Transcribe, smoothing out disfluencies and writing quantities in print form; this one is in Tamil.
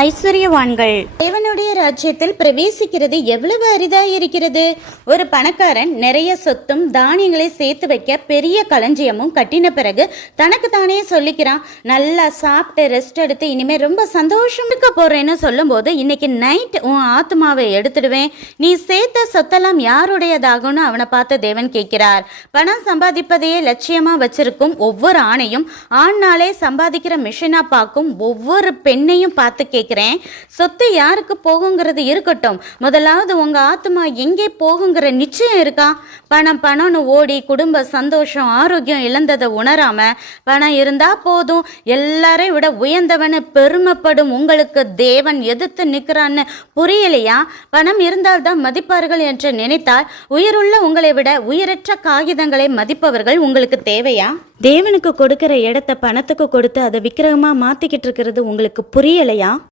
ஐஸ்வர்யவான்கள் தேவனுடைய ராஜ்யத்தில் பிரவேசிக்கிறது எவ்வளவு அரிதா இருக்கிறது. ஒரு பணக்காரன் நிறைய சொத்தும் தானியங்களை சேர்த்து வைக்க பெரிய களஞ்சியமும் கட்டின பிறகு தனக்கு தானே சொல்லிக்கிறான், நல்லா சாப்பிட்டு ரெஸ்ட் எடுத்து இனிமேல் ரொம்ப சந்தோஷம் இருக்க போறேன்னு சொல்லும் போது, இன்னைக்கு நைட் உன் ஆத்மாவை எடுத்துடுவேன், நீ சேர்த்த சொத்தெல்லாம் யாருடையதாகும்னு அவனை பார்த்து தேவன் கேட்கிறார். பணம் சம்பாதிப்பதையே லட்சியமா வச்சிருக்கும் ஒவ்வொரு ஆணையும், ஆண்னாலே சம்பாதிக்கிற மிஷினா பார்க்கும் ஒவ்வொரு பெண்ணையும் பார்த்து கேட்கிறேன், சொத்து யாருக்கு போகுங்கிறது இருக்கட்டும், முதலாவது உங்க ஆத்மா எங்கே போகுங்கிற நிச்சயம் இருக்கா? பணம்னு ஓடி குடும்ப சந்தோஷம் ஆரோக்கியம் இழந்ததை உணராம, பணம் இருந்தா போதும் எல்லாரையும் விட உயர்ந்தவனு பெருமைப்படும் உங்களுக்கு தேவன் எதிர்த்து நிற்கிறான்னு புரியலையா? பணம் இருந்தால்தான் மதிப்பார்கள் என்று நினைத்தால் உயிருள்ள உங்களை விட உயிரற்ற காகிதங்களை மதிப்பவர்கள் உங்களுக்கு தேவையா? தேவனுக்கு கொடுக்கிற இடத்த பணத்துக்கு கொடுத்து அதை விக்கிரகமா மாத்திக்கிட்டு இருக்கிறது உங்களுக்கு புரியலையா?